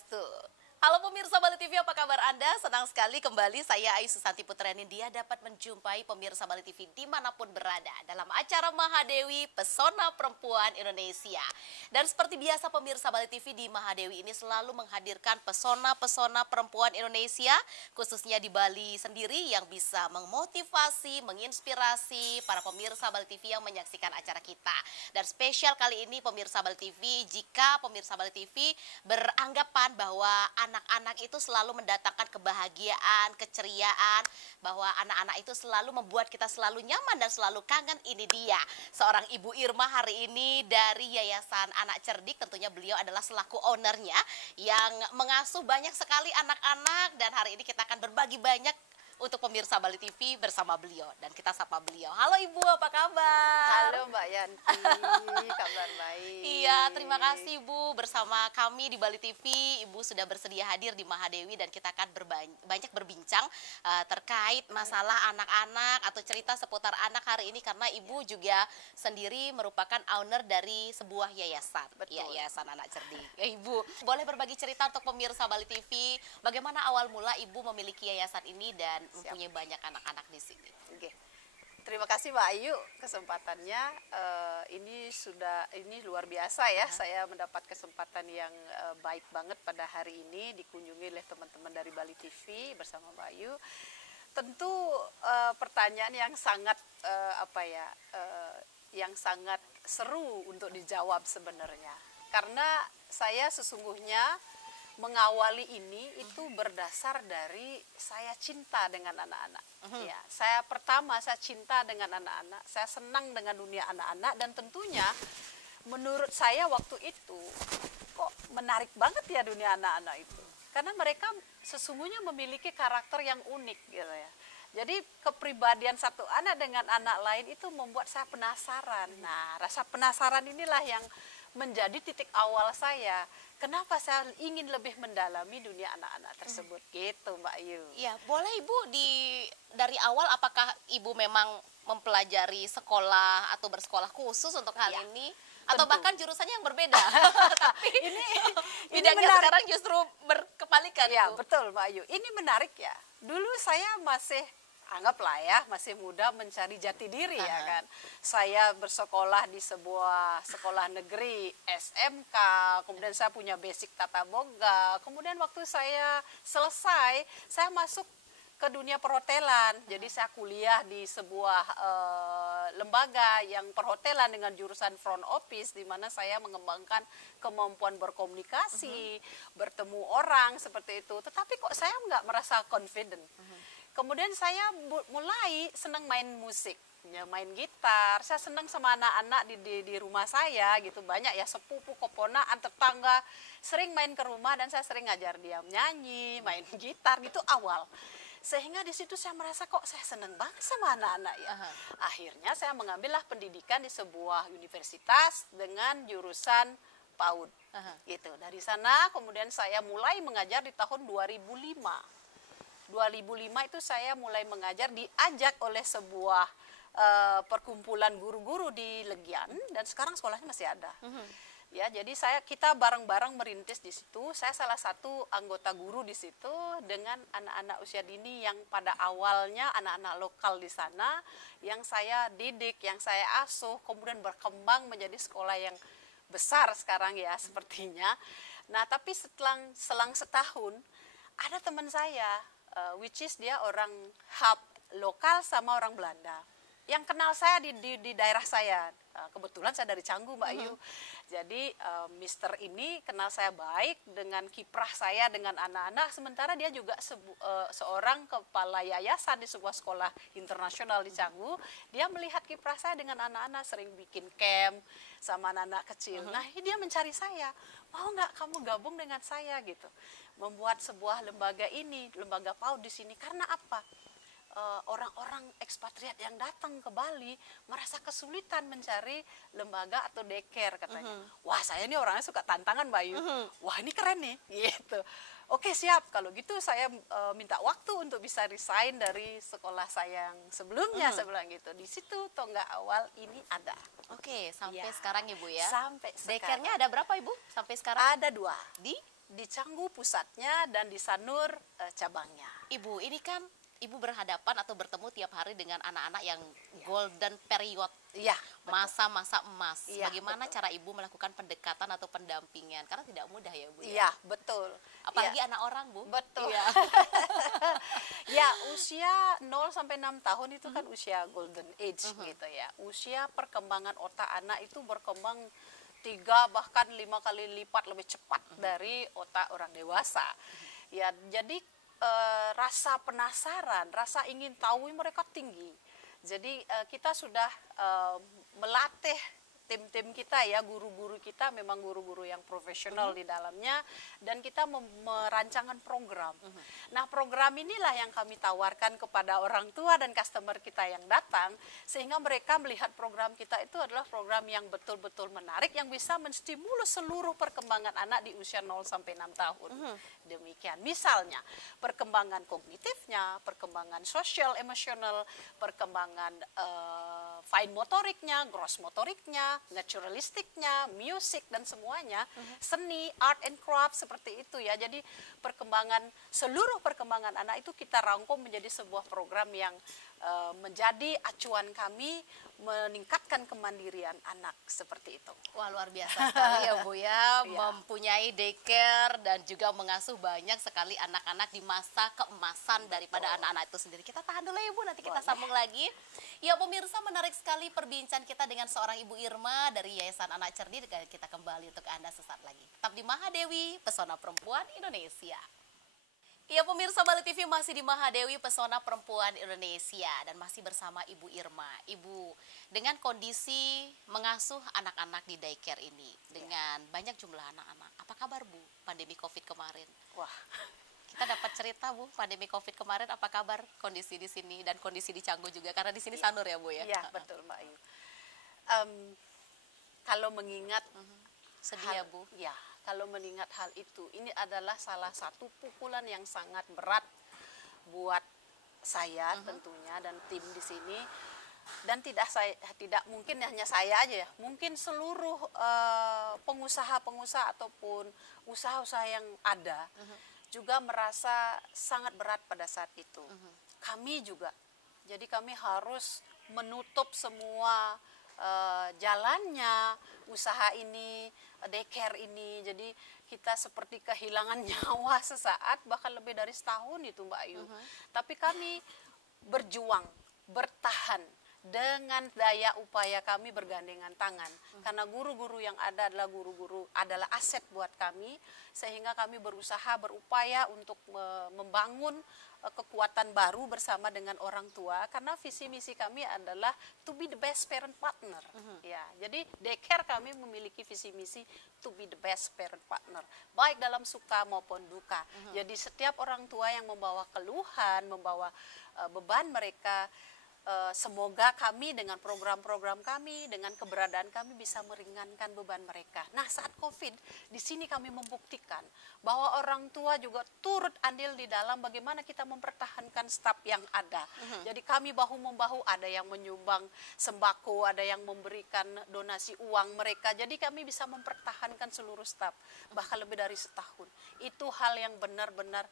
Swastiastu. Halo pemirsa Bali TV, apa kabar Anda? Senang sekali kembali saya Aisu Santi Putrani dia dapat menjumpai pemirsa Bali TV dimanapun berada dalam acara Mahadewi Pesona Perempuan Indonesia. Dan seperti biasa pemirsa Bali TV di Mahadewi ini selalu menghadirkan pesona-pesona perempuan Indonesia, khususnya di Bali sendiri yang bisa memotivasi, menginspirasi para pemirsa Bali TV yang menyaksikan acara kita. Dan spesial kali ini pemirsa Bali TV, jika pemirsa Bali TV beranggapan bahwa anak-anak itu selalu mendatangkan kebahagiaan, keceriaan, bahwa anak-anak itu selalu membuat kita selalu nyaman dan selalu kangen. Ini dia seorang Ibu Irma hari ini dari Yayasan Anak Cerdik. Tentunya beliau adalah selaku ownernya yang mengasuh banyak sekali anak-anak, dan hari ini kita akan berbagi banyak untuk pemirsa Bali TV bersama beliau, dan kita sapa beliau. Halo Ibu, apa kabar? Halo Mbak Yanti, kabar baik. Iya, terima kasih Bu, bersama kami di Bali TV. Ibu sudah bersedia hadir di Mahadewi dan kita akan banyak berbincang terkait masalah anak-anak atau cerita seputar anak hari ini, karena Ibu juga sendiri merupakan owner dari sebuah yayasan. Betul. Ya, Yayasan Anak Cerdik. Ya, Ibu, boleh berbagi cerita untuk pemirsa Bali TV, bagaimana awal mula Ibu memiliki yayasan ini dan mempunyai banyak anak-anak di sini. Oke. Terima kasih Mbak Ayu kesempatannya. Ini luar biasa ya. Saya mendapat kesempatan yang baik banget pada hari ini dikunjungi oleh teman-teman dari Bali TV bersama Mbak Ayu. Tentu pertanyaan yang sangat yang sangat seru untuk dijawab sebenarnya. Karena saya sesungguhnya mengawali ini itu berdasar dari saya cinta dengan anak-anak. Ya, saya cinta dengan anak-anak, saya senang dengan dunia anak-anak, dan tentunya menurut saya waktu itu kok menarik banget ya dunia anak-anak itu. Karena mereka sesungguhnya memiliki karakter yang unik gitu ya. Jadi kepribadian satu anak dengan anak lain itu membuat saya penasaran. Nah, rasa penasaran inilah yang menjadi titik awal saya. Kenapa saya ingin lebih mendalami dunia anak-anak tersebut, gitu Mbak Ayu. Iya, boleh Ibu dari awal apakah Ibu memang mempelajari sekolah atau bersekolah khusus untuk hal ini? Atau Tentu. bahkan jurusannya yang berbeda? Tapi ini bidangnya menarik. sekarang justru berkepalikan. Ya, Ibu. betul Mbak Ayu. Ini menarik ya. Dulu saya masih anggaplah ya, masih muda mencari jati diri ya kan. Saya bersekolah di sebuah sekolah negeri SMK, kemudian saya punya basic tata boga. Kemudian waktu saya selesai, saya masuk ke dunia perhotelan. Jadi saya kuliah di sebuah lembaga yang perhotelan dengan jurusan front office, di mana saya mengembangkan kemampuan berkomunikasi, bertemu orang seperti itu. Tetapi kok saya nggak merasa confident. Kemudian saya mulai senang main musik, ya, main gitar. Saya senang sama anak-anak di rumah saya gitu, banyak ya, sepupu, keponakan, tetangga sering main ke rumah, dan saya sering ngajar dia nyanyi, main gitar gitu awal. Sehingga di situ saya merasa kok saya senang banget sama anak-anak ya. Akhirnya saya mengambillah pendidikan di sebuah universitas dengan jurusan PAUD. Gitu. Dari sana kemudian saya mulai mengajar di tahun 2005. 2005 itu saya mulai mengajar, diajak oleh sebuah perkumpulan guru-guru di Legian, dan sekarang sekolahnya masih ada. Ya, jadi kita bareng-bareng merintis di situ. Saya salah satu anggota guru di situ dengan anak-anak usia dini yang pada awalnya anak-anak lokal di sana yang saya didik, yang saya asuh, kemudian berkembang menjadi sekolah yang besar sekarang ya sepertinya. Nah, tapi selang setahun ada teman saya, which is dia orang hub lokal sama orang Belanda yang kenal saya di daerah saya. Kebetulan saya dari Canggu Mbak Ayu. Jadi Mister ini kenal saya baik dengan kiprah saya dengan anak-anak, sementara dia juga seorang kepala yayasan di sebuah sekolah internasional di Canggu. Dia melihat kiprah saya dengan anak-anak, sering bikin camp sama anak-anak kecil. Nah, dia mencari saya, mau nggak kamu gabung dengan saya gitu, membuat sebuah lembaga ini, lembaga PAUD di sini. Karena apa? Orang-orang ekspatriat yang datang ke Bali merasa kesulitan mencari lembaga atau daycare katanya. Wah, saya ini orangnya suka tantangan Mbak Ayu. Wah, ini keren nih gitu. Oke, siap. Kalau gitu saya minta waktu untuk bisa resign dari sekolah saya yang sebelumnya, sebelum gitu. Di situ tonggak awal ini ada. Oke, sampai sekarang Ibu ya. Sampai sekarang. Daycare-nya ada berapa Ibu sampai sekarang? Ada 2. Di di Canggu pusatnya dan di Sanur cabangnya. Ibu, ini kan Ibu berhadapan atau bertemu tiap hari dengan anak-anak yang Ya. golden period, Iya, masa-masa emas. Iya, Bagaimana betul. cara Ibu melakukan pendekatan atau pendampingan? Karena tidak mudah ya, Bu. iya betul. Apalagi Iya, anak orang, Bu. betul. Iya. Ya, usia 0 sampai 6 tahun itu kan usia golden age gitu ya. Usia perkembangan otak anak itu berkembang 3 bahkan 5 kali lipat lebih cepat dari otak orang dewasa. Ya, jadi rasa penasaran, rasa ingin tahu mereka tinggi. Jadi kita sudah melatih tim-tim kita ya, guru-guru kita memang guru-guru yang profesional di dalamnya, dan kita merancangkan program. Nah, program inilah yang kami tawarkan kepada orang tua dan customer kita yang datang, sehingga mereka melihat program kita itu adalah program yang betul-betul menarik, yang bisa menstimulus seluruh perkembangan anak di usia 0 sampai 6 tahun. Demikian, misalnya perkembangan kognitifnya, perkembangan sosial emosional, perkembangan fine motoriknya, gross motoriknya, naturalistiknya, musik dan semuanya, seni, art and craft seperti itu ya. Jadi seluruh perkembangan anak itu kita rangkum menjadi sebuah program yang menjadi acuan kami meningkatkan kemandirian anak seperti itu. Wah, luar biasa sekali ya, Bu ya. Iya. Mempunyai daycare dan juga mengasuh banyak sekali anak-anak di masa keemasan daripada anak-anak itu sendiri. Kita tahan dulu ya, Bu, nanti kita Boleh. sambung lagi. Ya, pemirsa, menarik sekali perbincangan kita dengan seorang Ibu Irma dari Yayasan Anak Cerdik. Kita kembali untuk Anda sesaat lagi. Tetap di Mahadewi, Pesona Perempuan Indonesia. Ya, pemirsa Bali TV masih di Mahadewi, Pesona Perempuan Indonesia, dan masih bersama Ibu Irma. Ibu, dengan kondisi mengasuh anak-anak di daycare ini, dengan banyak jumlah anak-anak, apa kabar, Bu, pandemi COVID kemarin? Wah, Kita dapat cerita, Bu, pandemi COVID kemarin, apa kabar kondisi di sini dan kondisi di Canggu juga, karena di sini Sanur ya, Bu ya? iya betul Mbak Ayu. Kalau mengingat Sedih ya, Bu? Ya, kalau mengingat hal itu, ini adalah salah satu pukulan yang sangat berat buat saya tentunya dan tim di sini. Dan tidak mungkin hanya saya aja ya, mungkin seluruh pengusaha-pengusaha ataupun usaha-usaha yang ada juga merasa sangat berat pada saat itu. Kami juga, jadi kami harus menutup semua jalannya usaha ini, daycare ini. Jadi kita seperti kehilangan nyawa sesaat, bahkan lebih dari setahun itu Mbak Ayu. Tapi kami berjuang, bertahan dengan daya upaya kami bergandengan tangan. Karena guru-guru yang ada adalah aset buat kami, sehingga kami berusaha, berupaya untuk membangun kekuatan baru bersama dengan orang tua, karena visi misi kami adalah to be the best parent partner. Ya, jadi daycare kami memiliki visi misi to be the best parent partner, baik dalam suka maupun duka. Jadi setiap orang tua yang membawa keluhan, membawa beban mereka, semoga kami dengan program-program kami, dengan keberadaan kami bisa meringankan beban mereka. Nah, saat COVID, di sini kami membuktikan bahwa orang tua juga turut andil di dalam bagaimana kita mempertahankan staf yang ada. Jadi kami bahu-membahu, ada yang menyumbang sembako, ada yang memberikan donasi uang mereka. Jadi kami bisa mempertahankan seluruh staf, bahkan lebih dari setahun. Itu hal yang benar-benar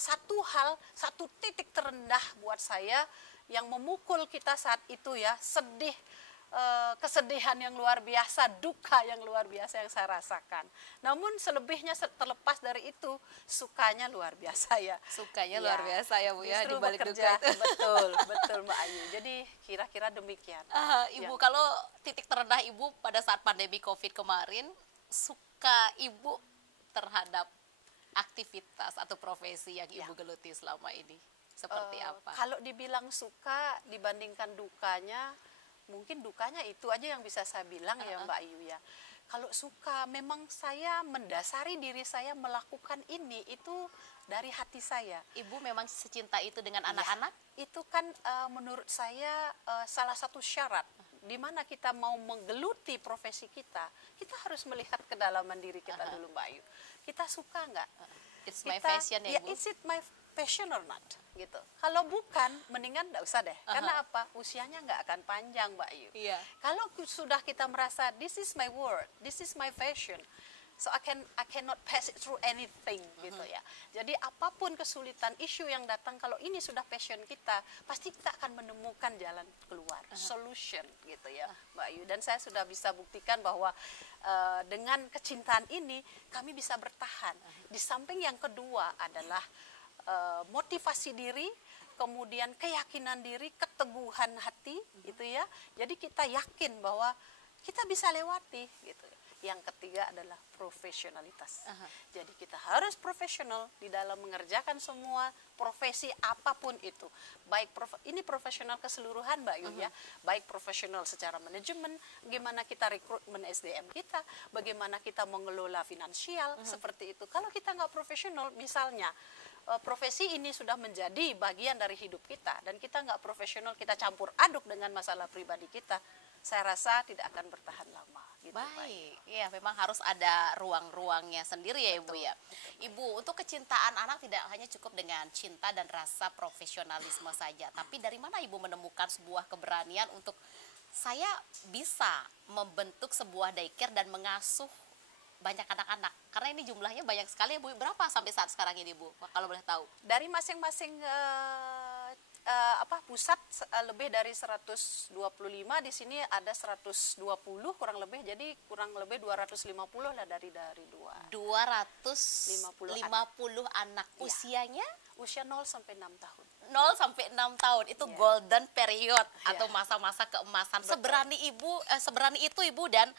satu titik terendah buat saya, yang memukul kita saat itu ya, sedih, kesedihan yang luar biasa, duka yang luar biasa yang saya rasakan. Namun selebihnya terlepas dari itu, sukanya luar biasa ya. Sukanya luar biasa ya, Bu ya, di Justru balik bekerja, duka itu. betul Mbak Ayu. Jadi kira-kira demikian. Ibu, Ya. kalau titik terendah Ibu pada saat pandemi COVID kemarin, suka Ibu terhadap aktivitas atau profesi yang Ibu geluti selama ini seperti apa? Kalau dibilang suka dibandingkan dukanya, mungkin dukanya itu aja yang bisa saya bilang ya Mbak Ayu ya. Kalau suka, memang saya mendasari diri saya melakukan ini itu dari hati saya. Ibu memang secinta itu dengan anak-anak? Itu kan menurut saya salah satu syarat di mana kita mau menggeluti profesi kita harus melihat kedalaman diri kita dulu Mbak Ayu. Kita suka nggak? It's my passion ya, Bu? Is it my passion or not? Gitu. Kalau bukan, mendingan nggak usah deh. Karena apa? Usianya nggak akan panjang Mbak Ayu. Iya. Kalau sudah kita merasa this is my work, this is my passion, So I cannot pass it through anything gitu ya. Jadi apapun kesulitan isu yang datang, kalau ini sudah passion kita, pasti kita akan menemukan jalan keluar, solution gitu ya, Mbak Ayu. Dan saya sudah bisa buktikan bahwa dengan kecintaan ini kami bisa bertahan. Di samping yang kedua adalah motivasi diri, kemudian keyakinan diri, keteguhan hati gitu ya. Jadi kita yakin bahwa kita bisa lewati gitu. Yang ketiga adalah profesionalitas. Jadi kita harus profesional di dalam mengerjakan semua profesi apapun itu. Baik ini profesional keseluruhan Mbak Yu ya. Baik profesional secara manajemen, bagaimana kita rekrutmen SDM kita, bagaimana kita mengelola finansial, seperti itu. Kalau kita nggak profesional, misalnya profesi ini sudah menjadi bagian dari hidup kita dan kita nggak profesional, kita campur aduk dengan masalah pribadi kita, saya rasa tidak akan bertahan lama. Gitu, Baik, ya memang harus ada ruang-ruangnya sendiri ya Ibu ya. Ibu, untuk kecintaan anak tidak hanya cukup dengan cinta dan rasa profesionalisme saja, tapi dari mana Ibu menemukan sebuah keberanian untuk saya bisa membentuk sebuah daycare dan mengasuh banyak anak-anak? Karena ini jumlahnya banyak sekali ya Bu. Berapa sampai saat sekarang ini Bu, kalau boleh tahu? Dari masing-masing pusat lebih dari 125, di sini ada 120 kurang lebih, jadi kurang lebih 250 lah dari 250 anak. Usianya usia 0 sampai 6 tahun. 0 sampai 6 tahun itu golden period atau masa-masa keemasan. Betul. Seberani itu Ibu, dan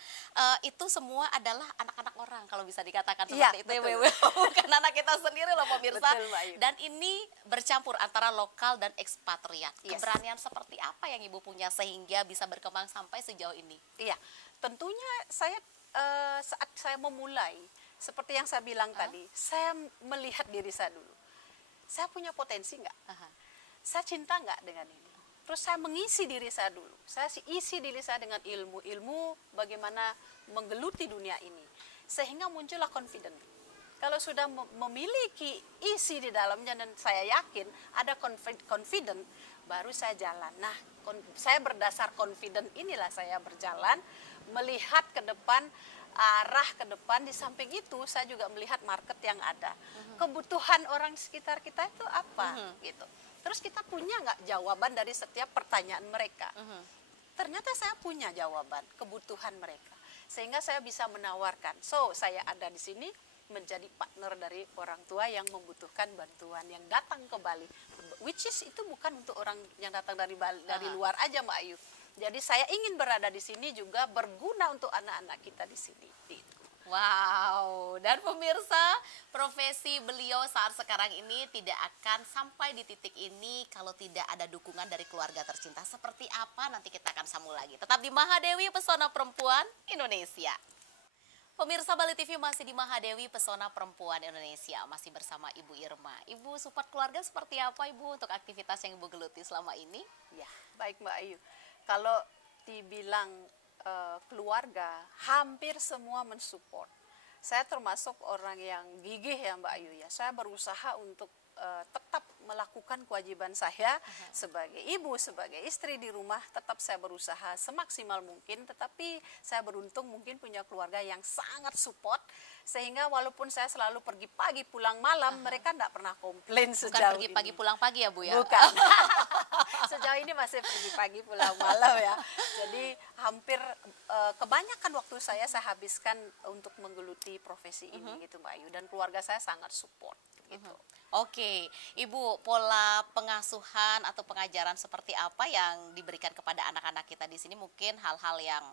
itu semua adalah anak-anak orang kalau bisa dikatakan Iya, seperti itu. betul. Bukan anak kita sendiri loh pemirsa. Betul, Mbak Ayu. Dan ini bercampur antara lokal dan ekspatriat. Yes. Keberanian seperti apa yang Ibu punya sehingga bisa berkembang sampai sejauh ini? Iya, tentunya saya saat saya memulai, seperti yang saya bilang tadi, saya melihat diri saya dulu. Saya punya potensi nggak? Saya cinta nggak dengan ini? Terus saya mengisi diri saya dulu. Saya isi diri saya dengan ilmu bagaimana menggeluti dunia ini. Sehingga muncullah confident. Kalau sudah memiliki isi di dalamnya dan saya yakin ada confident, baru saya jalan. Nah, saya berdasar confident inilah saya berjalan, melihat ke depan, arah ke depan. Di samping itu saya juga melihat market yang ada, kebutuhan orang sekitar kita itu apa gitu. Terus kita punya nggak jawaban dari setiap pertanyaan mereka? Ternyata saya punya jawaban kebutuhan mereka, sehingga saya bisa menawarkan. So saya ada di sini menjadi partner dari orang tua yang membutuhkan bantuan, yang datang ke Bali, which is itu bukan untuk orang yang datang dari Bali, dari luar aja Mbak Ayu. Jadi saya ingin berada di sini juga berguna untuk anak-anak kita di sini. Gitu. Wow, dan pemirsa, profesi beliau saat sekarang ini tidak akan sampai di titik ini kalau tidak ada dukungan dari keluarga tercinta. Seperti apa nanti kita akan sambung lagi. Tetap di Mahadewi Pesona Perempuan Indonesia. Pemirsa Bali TV masih di Mahadewi Pesona Perempuan Indonesia, masih bersama Ibu Irma. Ibu, support keluarga seperti apa Ibu untuk aktivitas yang Ibu geluti selama ini? Ya, baik Mbak Ayu. Kalau dibilang keluarga, hampir semua mensupport. Saya termasuk orang yang gigih ya Mbak Ayu ya. Saya berusaha untuk tetap melakukan kewajiban saya sebagai ibu, sebagai istri di rumah. Tetap saya berusaha semaksimal mungkin, tetapi saya beruntung mungkin punya keluarga yang sangat support, sehingga walaupun saya selalu pergi pagi pulang malam, mereka tidak pernah komplain sejauh Bukan pergi ini. pagi pulang pagi ya Bu ya? Bukan. Sejauh ini masih pergi pagi pulang malam ya. Jadi hampir kebanyakan waktu saya habiskan untuk menggeluti profesi ini gitu Mbak Ayu, dan keluarga saya sangat support gitu. Oke, Ibu, pola pengasuhan atau pengajaran seperti apa yang diberikan kepada anak-anak kita di sini? Mungkin hal-hal yang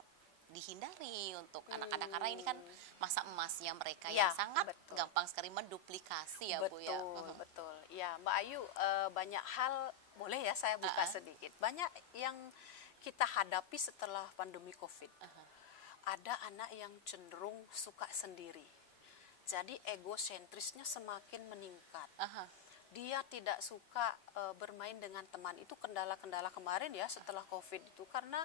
dihindari untuk anak-anak, karena ini kan masa emasnya mereka yang sangat gampang sekali menduplikasi ya Bu ya. Betul. Ya Mbak Ayu, banyak hal, boleh ya saya buka sedikit. Banyak yang kita hadapi setelah pandemi COVID. Ada anak yang cenderung suka sendiri. Jadi egosentrisnya semakin meningkat. Dia tidak suka bermain dengan teman. Itu kendala-kendala kemarin ya setelah COVID itu, karena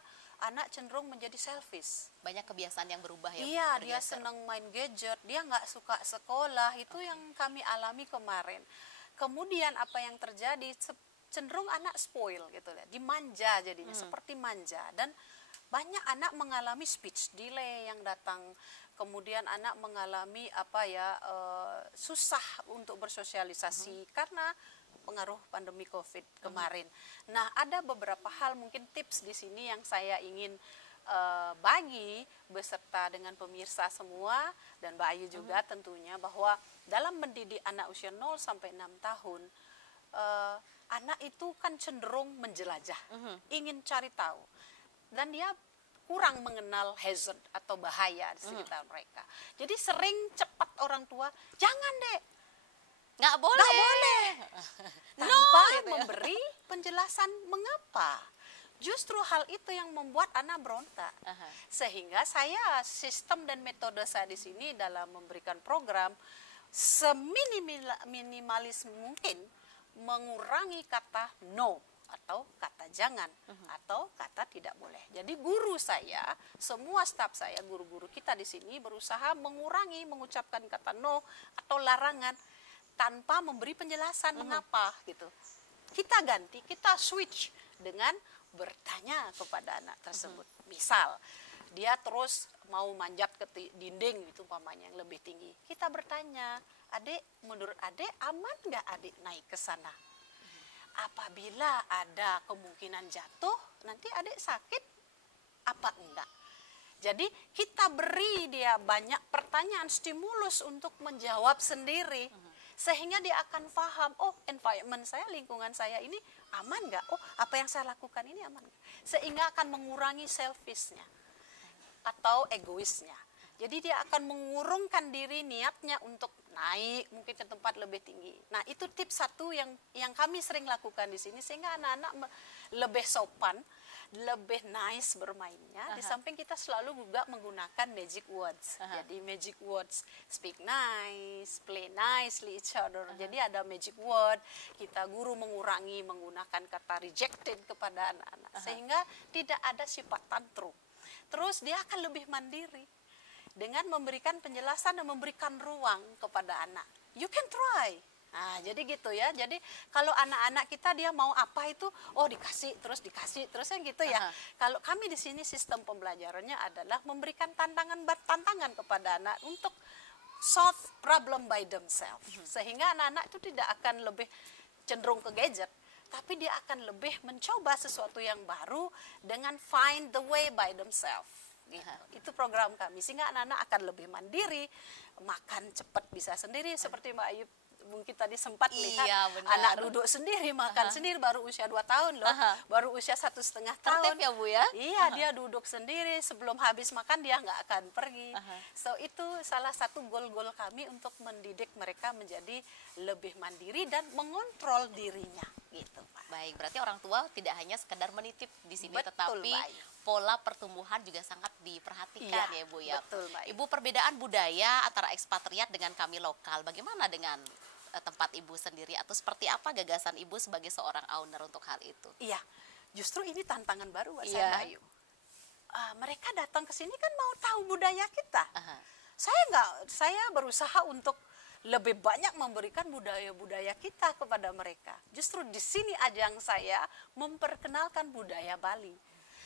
anak cenderung menjadi selfish. Banyak kebiasaan yang berubah ya Bu? Iya, dia senang main gadget, dia nggak suka sekolah. Itu yang kami alami kemarin. Kemudian apa yang terjadi, cenderung anak spoil gitu ya, dimanja jadinya, seperti manja. Dan banyak anak mengalami speech delay yang datang, kemudian anak mengalami susah untuk bersosialisasi karena pengaruh pandemi COVID kemarin. Nah, ada beberapa hal mungkin tips di sini yang saya ingin bagi beserta dengan pemirsa semua dan Mbak Ayu juga tentunya, bahwa dalam mendidik anak usia 0 sampai 6 tahun, anak itu kan cenderung menjelajah, ingin cari tahu, dan dia kurang mengenal hazard atau bahaya di sekitar mereka. Jadi sering cepat orang tua, jangan deh, Nggak boleh. nggak boleh, No, tanpa gitu ya. memberi penjelasan mengapa. Justru hal itu yang membuat anak berontak. Sehingga saya, sistem dan metode saya di sini dalam memberikan program seminimalis mungkin mengurangi kata no atau kata jangan atau kata tidak boleh. Jadi guru saya, semua staf saya, guru-guru kita di sini berusaha mengurangi mengucapkan kata no atau larangan tanpa memberi penjelasan mengapa gitu. Kita ganti, kita switch dengan bertanya kepada anak tersebut. Misal dia terus mau manjat ke dinding gitu umpamanya yang lebih tinggi, kita bertanya, adik, menurut adik aman nggak adik naik ke sana? Apabila ada kemungkinan jatuh, nanti adik sakit apa enggak? Jadi kita beri dia banyak pertanyaan, stimulus untuk menjawab sendiri, sehingga dia akan paham, oh environment saya, lingkungan saya ini aman nggak? Oh, apa yang saya lakukan ini aman nggak? Sehingga akan mengurangi selfishnya atau egoisnya. Jadi dia akan mengurungkan diri niatnya untuk naik mungkin ke tempat lebih tinggi. Nah, itu tips satu yang kami sering lakukan di sini, sehingga anak-anak lebih sopan, lebih nice bermainnya. Di samping kita selalu juga menggunakan magic words. Jadi magic words, speak nice, play nicely each other. Jadi ada magic word, kita guru mengurangi menggunakan kata rejected kepada anak-anak, sehingga tidak ada sifat tantrum. Terus dia akan lebih mandiri dengan memberikan penjelasan dan memberikan ruang kepada anak. You can try. Nah, jadi gitu ya. Jadi kalau anak-anak kita dia mau apa itu, oh dikasih terus yang gitu ya. Kalau kami di sini sistem pembelajarannya adalah memberikan tantangan kepada anak untuk solve problem by themselves. Sehingga anak-anak itu tidak akan lebih cenderung ke gadget, tapi dia akan lebih mencoba sesuatu yang baru dengan find the way by themselves. Gitu. Itu program kami, sehingga anak-anak akan lebih mandiri, makan cepat bisa sendiri, seperti Mbak Ayu mungkin tadi sempat lihat, anak duduk sendiri, makan sendiri, baru usia 2 tahun loh, baru usia 1,5 tahun. Tertib ya Bu ya? Iya, dia duduk sendiri, sebelum habis makan dia nggak akan pergi. So itu salah satu goal-goal kami untuk mendidik mereka menjadi lebih mandiri dan mengontrol dirinya, gitu Pak. Baik, berarti orang tua tidak hanya sekedar menitip di sini, Betul, tetapi Mbak. pola pertumbuhan juga sangat diperhatikan ya Bu ya. Betul, Mbak. Ibu, perbedaan budaya antara ekspatriat dengan kami lokal, bagaimana dengan tempat Ibu sendiri, atau seperti apa gagasan Ibu sebagai seorang owner untuk hal itu? Iya, justru ini tantangan baru buat saya, Mbak Ayu. Mereka datang ke sini kan mau tahu budaya kita. Saya berusaha untuk lebih banyak memberikan budaya-budaya kita kepada mereka. Justru di sini ajang saya memperkenalkan budaya Bali.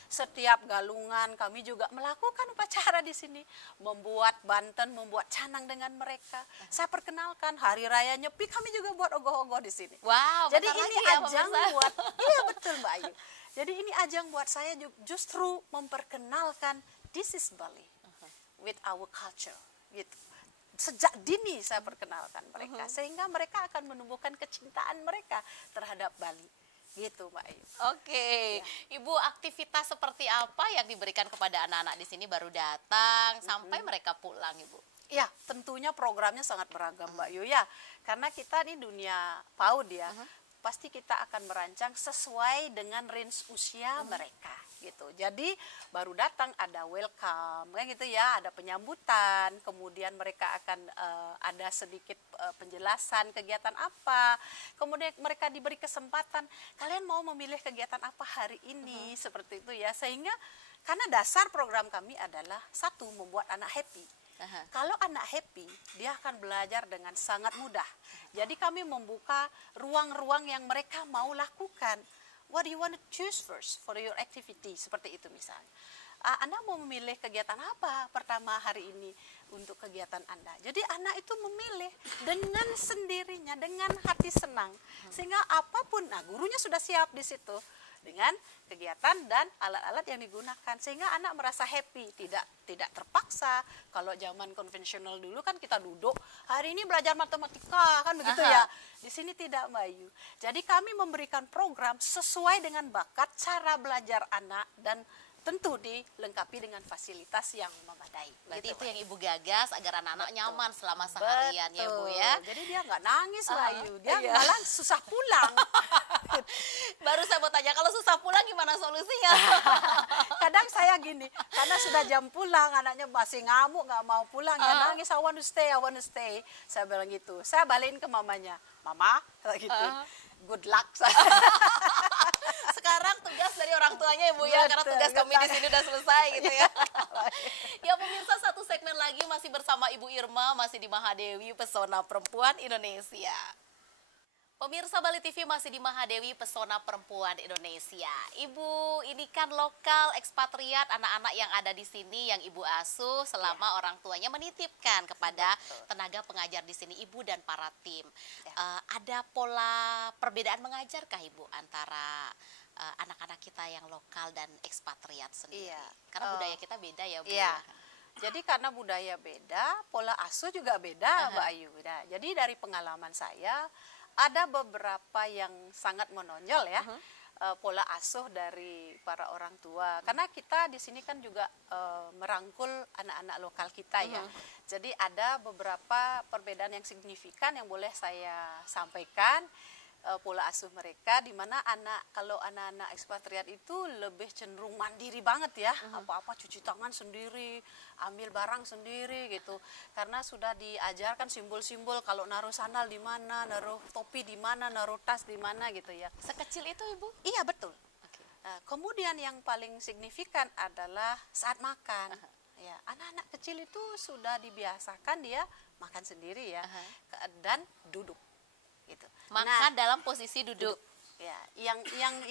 Setiap galungan kami juga melakukan upacara di sini, membuat banten, membuat canang dengan mereka. Saya perkenalkan hari raya Nyepi, kami juga buat ogoh-ogoh di sini. Wow, jadi bentar ini lagi ya, ajang pemirsa. buat, iya betul Mbak Ayu. Jadi ini ajang buat saya justru memperkenalkan this is Bali with our culture, gitu. Sejak dini saya perkenalkan mereka, sehingga mereka akan menumbuhkan kecintaan mereka terhadap Bali. Gitu Mbak Ayu. Oke, Ibu, aktivitas seperti apa yang diberikan kepada anak-anak di sini baru datang sampai mereka pulang, Ibu? Ya, tentunya programnya sangat beragam Mbak Ayu ya. Karena kita ini dunia PAUD ya. Pasti kita akan merancang sesuai dengan range usia mereka gitu. Jadi baru datang ada welcome kayak gitu ya, ada penyambutan, kemudian mereka akan ada sedikit penjelasan kegiatan apa. Kemudian mereka diberi kesempatan, kalian mau memilih kegiatan apa hari ini, seperti itu ya. Sehingga karena dasar program kami adalah satu, membuat anak happy. Kalau anak happy, dia akan belajar dengan sangat mudah. Jadi kami membuka ruang-ruang yang mereka mau lakukan. What do you want to choose first for your activity? Seperti itu misalnya. Anda mau memilih kegiatan apa pertama hari ini untuk kegiatan Anda. Jadi anak itu memilih dengan sendirinya, dengan hati senang. Sehingga apapun, gurunya sudah siap di situ dengan kegiatan dan alat-alat yang digunakan, sehingga anak merasa happy, tidak terpaksa. Kalau zaman konvensional dulu kan kita duduk, hari ini belajar matematika kan begitu ya. Di sini tidak, Mbak Ayu. Jadi kami memberikan program sesuai dengan bakat, cara belajar anak, dan tentu dilengkapi dengan fasilitas yang memadai. Berarti Gitu, itu Mbak. yang Ibu gagas agar anak-anak nyaman selama seharian ya Bu ya. Jadi dia nggak nangis, Mbak Ayu. Dia iya. malah susah pulang. Baru saya mau tanya, kalau susah pulang gimana solusinya? Kadang saya gini, karena sudah jam pulang, anaknya masih ngamuk, nggak mau pulang, ya nangis, I want to stay, I want to stay. Saya bilang gitu, saya balikin ke mamanya, Mama, gitu, good luck. Sekarang tugas dari orang tuanya ya Bu ya, karena Betul, tugas kami di sini udah selesai gitu ya. Iya. Ya pemirsa, satu segmen lagi masih bersama Ibu Irma, masih di Mahadewi Pesona Perempuan Indonesia. Pemirsa Bali TV masih di Mahadewi Pesona Perempuan Indonesia. Ibu, ini kan lokal ekspatriat, anak-anak yang ada di sini yang Ibu asuh selama orang tuanya menitipkan kepada tenaga pengajar di sini, Ibu dan para tim. Ada pola perbedaan mengajarkah Ibu antara anak-anak kita yang lokal dan ekspatriat sendiri? Iya. Karena budaya kita beda ya Bu. Iya. Jadi karena budaya beda, pola asuh juga beda, Mbak Ayu. Nah, jadi dari pengalaman saya, ada beberapa yang sangat menonjol ya, pola asuh dari para orang tua. Karena kita di sini kan juga merangkul anak-anak lokal kita ya. Jadi ada beberapa perbedaan yang signifikan yang boleh saya sampaikan. Pola asuh mereka, di mana kalau anak-anak ekspatriat itu lebih cenderung mandiri banget ya, apa-apa cuci tangan sendiri, ambil barang sendiri gitu, karena sudah diajarkan simbol-simbol, kalau naruh sandal di mana, naruh topi di mana, naruh tas di mana gitu ya. Sekecil itu Ibu? Iya betul. Kemudian yang paling signifikan adalah saat makan. Ya, anak-anak kecil itu sudah dibiasakan dia makan sendiri ya, dan duduk. Gitu. Makan dalam posisi duduk. Ya,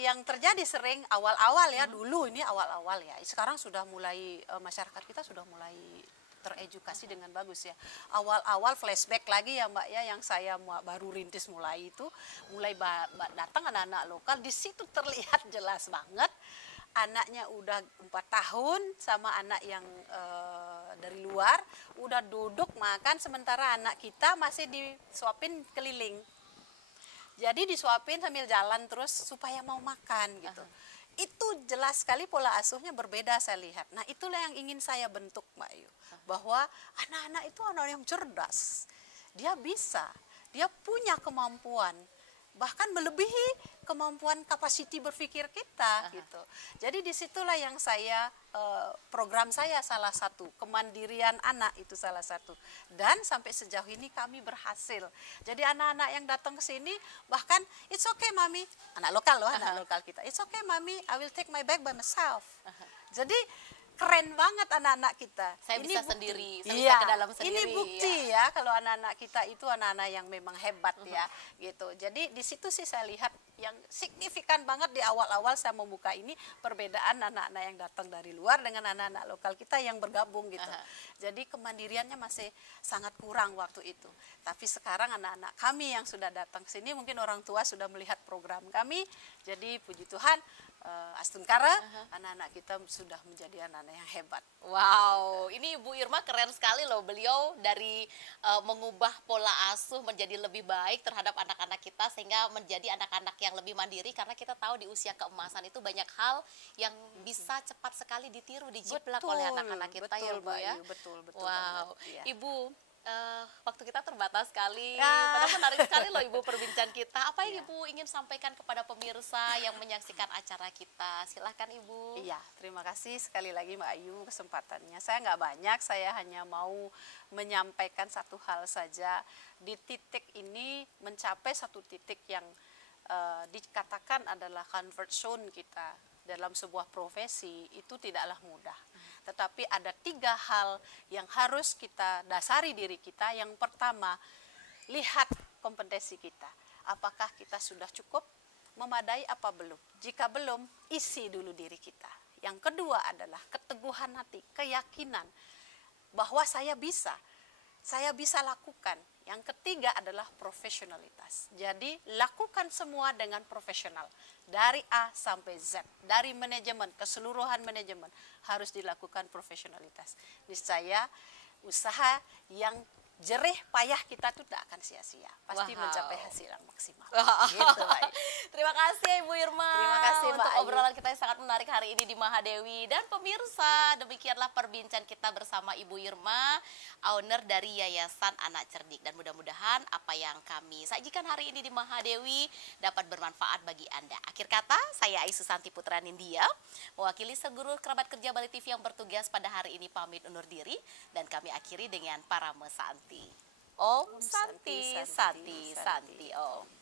yang terjadi sering awal-awal ya, dulu ini awal-awal ya. Sekarang sudah mulai masyarakat kita sudah mulai teredukasi dengan bagus ya. Awal-awal flashback lagi ya Mbak ya, yang saya baru rintis mulai itu, mulai datang anak-anak lokal, di situ terlihat jelas banget anaknya udah 4 tahun sama anak yang dari luar udah duduk makan, sementara anak kita masih disuapin keliling. Jadi disuapin sambil jalan terus supaya mau makan gitu. Itu jelas sekali pola asuhnya berbeda saya lihat. Nah itulah yang ingin saya bentuk Mbak Ayu. Bahwa anak-anak itu anak yang cerdas. Dia bisa, dia punya kemampuan. Bahkan melebihi kemampuan kapasiti berpikir kita gitu. Jadi disitulah yang saya program saya salah satu, kemandirian anak itu salah satu, dan sampai sejauh ini kami berhasil. Jadi anak-anak yang datang ke sini bahkan it's okay mami, anak lokal loh, anak lokal kita, it's okay mami, I will take my bag by myself. Jadi keren banget anak-anak kita. Saya ini bisa bukti. sendiri, saya bisa ke dalam sendiri. Ini bukti ya kalau anak-anak kita itu anak-anak yang memang hebat ya, gitu. Jadi di situ sih saya lihat yang signifikan banget di awal-awal saya membuka ini, perbedaan anak-anak yang datang dari luar dengan anak-anak lokal kita yang bergabung gitu. Jadi kemandiriannya masih sangat kurang waktu itu. Tapi sekarang anak-anak kami yang sudah datang ke sini, mungkin orang tua sudah melihat program kami. Jadi puji Tuhan, Astunkara, anak-anak kita sudah menjadi anak-anak yang hebat. Wow, ini Ibu Irma keren sekali loh. Beliau dari mengubah pola asuh menjadi lebih baik terhadap anak-anak kita, sehingga menjadi anak-anak yang lebih mandiri, karena kita tahu di usia keemasan itu banyak hal yang bisa cepat sekali ditiru, dijiplak oleh anak-anak kita ya Bu ya. Betul, betul. Wow, banget, ya. Ibu, waktu kita terbatas sekali. Ya. Padahal menarik sekali loh Ibu perbincangan kita. Apa yang Ibu ingin sampaikan kepada pemirsa yang menyaksikan acara kita? Silahkan Ibu. Iya, terima kasih sekali lagi Mbak Ayu kesempatannya. Saya nggak banyak, saya hanya mau menyampaikan satu hal saja. Di titik ini mencapai satu titik yang dikatakan adalah comfort zone kita dalam sebuah profesi, itu tidaklah mudah. Tetapi ada 3 hal yang harus kita dasari diri kita. Yang pertama, lihat kompetensi kita. Apakah kita sudah cukup, memadai apa belum? Jika belum, isi dulu diri kita. Yang kedua adalah keteguhan hati, keyakinan bahwa saya bisa lakukan. Yang ketiga adalah profesionalitas. Jadi lakukan semua dengan profesional. Dari A sampai Z, dari manajemen, keseluruhan manajemen harus dilakukan profesionalitas. Niscaya usaha yang jerih payah kita tuh tidak akan sia-sia. Pasti mencapai hasil yang maksimal. Gitu, baik. Terima kasih Ibu Irma. Terima kasih, Mbak untuk Ayu. obrolan kita yang sangat menarik hari ini di Mahadewi. Dan pemirsa, demikianlah perbincangan kita bersama Ibu Irma, owner dari Yayasan Anak Cerdik. Dan mudah-mudahan apa yang kami sajikan hari ini di Mahadewi dapat bermanfaat bagi Anda. Akhir kata, saya Ai Susanti Putra Nindya, mewakili seluruh kerabat kerja Bali TV yang bertugas pada hari ini pamit undur diri. Dan kami akhiri dengan Parame Santi. Om Santi, Santi, Santi, Om.